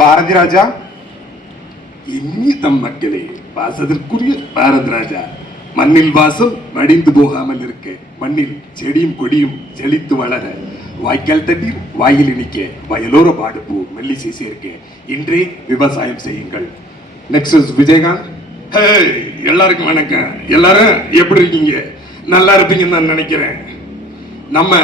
பாரதி ராஜா. இனிய தம் மக்களே, வாசத்திற்குரிய பாரதி ராஜா, மண்ணில் வாசம் மடிந்து போகாமல் இருக்க, மண்ணில் செடியும் கொடியும் செழித்து வளர, வாய்க்கால் தண்ணீர் வாயில் இனிக்க, வயலோர பாடுபூ மெல்லிசை சேர்க்க, இன்றே விவசாயம் செய்யுங்கள். Next is Vijayakanth. எல்லாருக்கும் வணக்கம். எல்லாரும் எப்படி இருக்கீங்க? நல்லா இருப்பீங்கன்னு நான் நினைக்கிறேன். நம்ம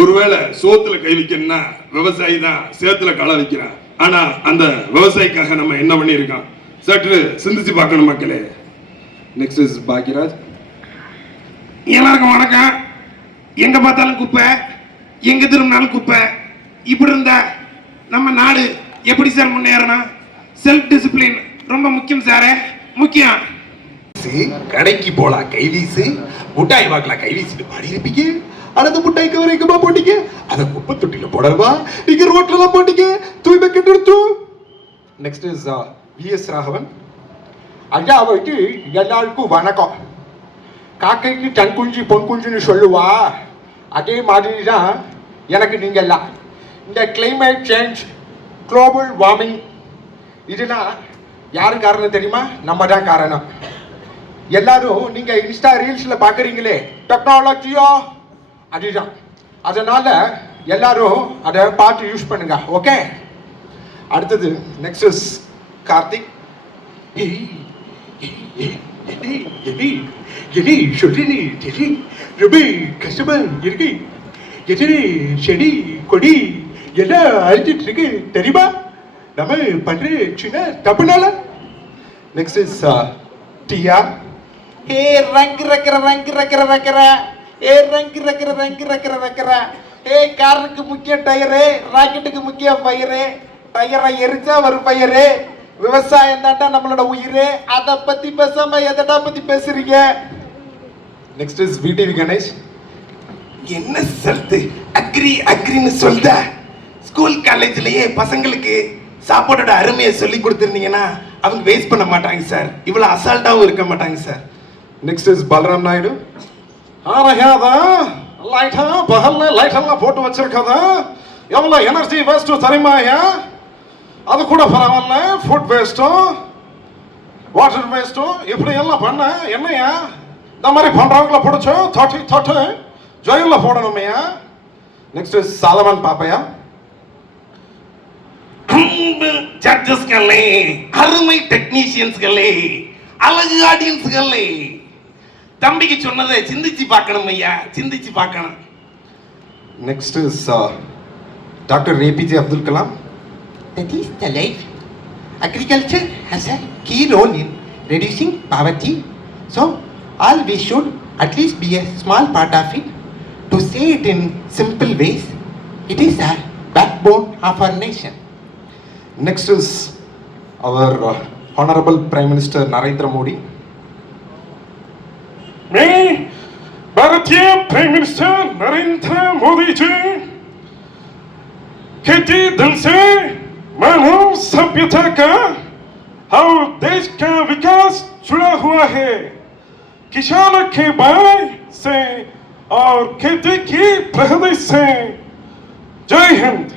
ஒருவேளை சோத்துல கை வைக்கணும்னா விவசாயி தான் சேத்துல களை வைக்கிறான். ஆனா அந்த விவசாயிக்காக நம்ம என்ன பண்ணியிருக்கோம் சற்று சிந்திச்சு பார்க்கணும் மக்களே. Next is Bhagyaraj. எல்லாருக்கும் வணக்கம். எங்க பார்த்தாலும் குப்பை, எங்க திரும்பினாலும் குப்பை. இப்படி இருந்தா நம்ம நாடு எப்படி சார் முன்னேறணும்? செல்ஃப் டிசிப்ளின் ரொம்ப முக்கியம் சாரே, முக்கியம். கடைக்கு போலாம் கைவீசு, முட்டாய் வாக்கலாம் கைவீசிட்டு பாடி இருப்பீங்க. அந்த முட்டாய் கவர் எங்கம்மா போட்டீங்க? அதை குப்பை தொட்டில போடவா? நீங்க ரோட்ல தான் போட்டீங்க. தூய்மை கெடுத்து. Next is VS Raghavan. ஐயா அவருக்கு எல்லாருக்கும் வணக்கம். காக்கைக்கு தன் குஞ்சு பொன் குஞ்சுன்னு சொல்லுவா, அதே மாதிரி தான் எனக்கு நீங்கள்லாம். இந்த கிளைமேட் சேஞ்ச், குளோபல் வார்மிங், இதெல்லாம் யாரு காரணம் தெரியுமா? நம்ம தான் காரணம். எல்லாரும் நீங்க இன்ஸ்டா ரீல்ஸ்ல பாக்குறீங்களே, டெக்னாலஜியோ, அதுதான். அதனால எல்லாரும் அதை பார்த்து யூஸ் பண்ணுங்க. ஓகே. அடுத்தது நெக்ஸ்ட் இஸ் கார்த்திக். ரொம்ப கஷ்டமா இருக்கு. செடி கொடி எல்லாம் அழிச்சிட்டு இருக்கு தெரியுமா? நம்ம பண்ற சின்ன தப்புனால. நெக்ஸ்ட் இஸ் டியா. ஏ ரங்கு ரக்கற ரங்கு ரக்கற ரக்கற, ஏ ரங்கு ரக்கற ரங்கு ரக்கற ரக்கற. ஏ காருக்கு முக்கிய டயரு, ராக்கெட்டுக்கு முக்கிய பயிரு. டயரை எரிச்சா ஒரு பயிரு. விவசாயம் தாண்டா நம்மளோட உயிர். அதை பத்தி பேசாம எதடா பத்தி பேசுறீங்க? Next is VTV Ganesh. என்ன சொல்றது? அக்ரி அக்ரின்னு சொல்ற. ஸ்கூல் காலேஜ்லயே பசங்களுக்கு சாப்பாடோட அருமையை சொல்லி கொடுத்துருந்தீங்கன்னா அவங்க வேஸ்ட் பண்ண மாட்டாங்க சார். இவ்வளவு அசால்ட்டாவும் இருக்க மாட்டாங்க sir. Next is Balram Naidu. லைட்டா பகல்ல லைட்டெல்லாம் போட்டு வச்சிருக்காதா? எவ்வளவு எனர்ஜி வேஸ்ட் தெரியுமாயா? அது கூட பரவாயில்ல. ஃபுட் வேஸ்ட்டும் வாட்டர் வேஸ்ட்டும் இப்படி எல்லாம் பண்ண என்னையா? இந்த மாதிரி பண்றவங்கள பிடிச்சோ தொட்டி தொட்டு ஜெயில போடணுமையா? Next is Solomon Pappaiah. ஜட்ஜஸ்களே, அருமை டெக்னீஷியன்ஸ்களே, அழகு ஆடியன்ஸ்களே, தம்பிக்கு சொன்னதை சிந்திச்சு பார்க்கணும் ஐயா, சிந்திச்சு பார்க்கணும். Next is doctor APJ Abdul Kalam. That is the life. Agriculture has a key role in reducing poverty. So, all we should at least be a small part of it. To say it in simple ways, it is a backbone of our nation. Next is our Honorable Prime Minister Narendra Modi. मैं भारतीय prime minister Narendra Modi ji खेती दिल से मानव सभ्यता का और देश का विकास जुड़ा हुआ है. किसानों के बाय से और खेती की प्रगति से. जय हिंद.